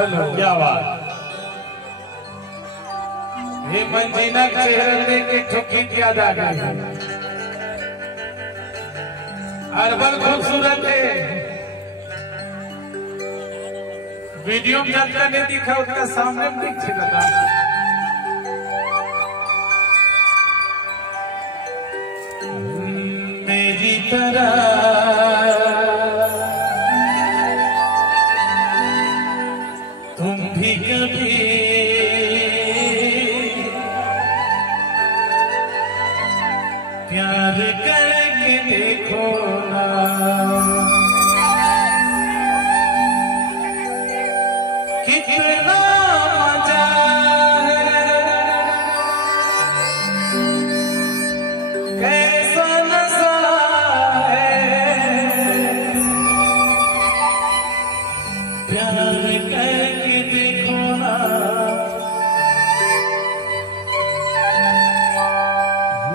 Hello क्या बात। ये मंजीना चेहरा देख के ठुकी याद आ गई। अरबल खूबसूरत है, वीडियो में जब नहीं दिखा उसका सामने में दिख छिड़ा। मेरी तरह तुम भी कभी प्यार करके देखो ना, कितना मजा है, कैसा नशा है, प्यार करके देखो ना।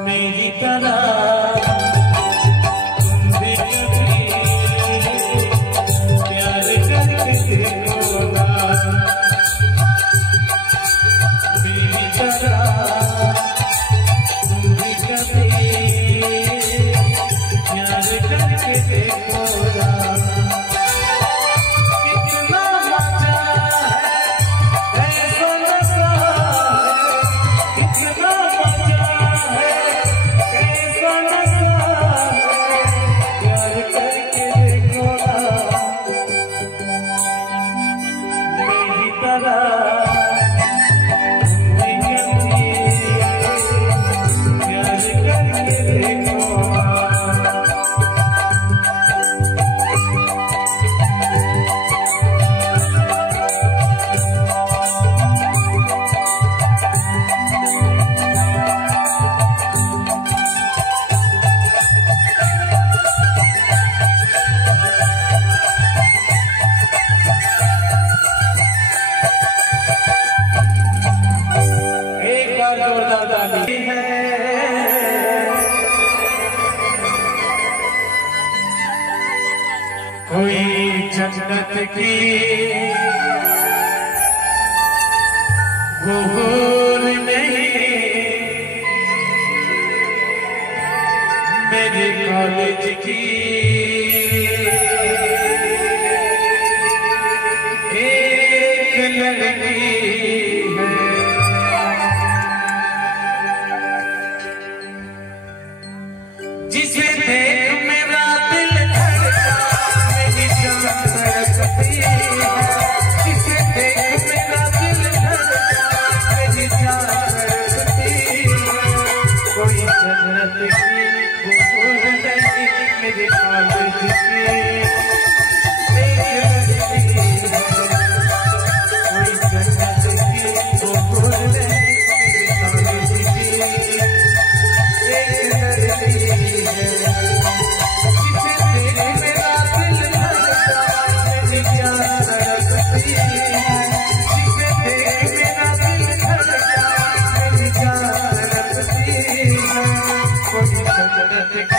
मेरी तरह कोई जन्नत की गुहूर नहीं, मेरे कॉलेज की एक लड़की है, जिसे देख मेरा दिल धड़का, मेरी जान धड़कती है, जिसे देख मेरा दिल धड़का, मेरी जान धड़कती है। कोई जन्नत की गुहूर नहीं, मेरे कॉलेज की एक लड़की है, कोई जन्नत की गुहूर नहीं, मेरे कॉलेज की एक लड़की है, जिसे देख मेरा दिल धड़का, मेरी जान धड़कती है, जिसे देख मेरा दिल धड़का, मेरी जान धड़कती है। कोई जन्नत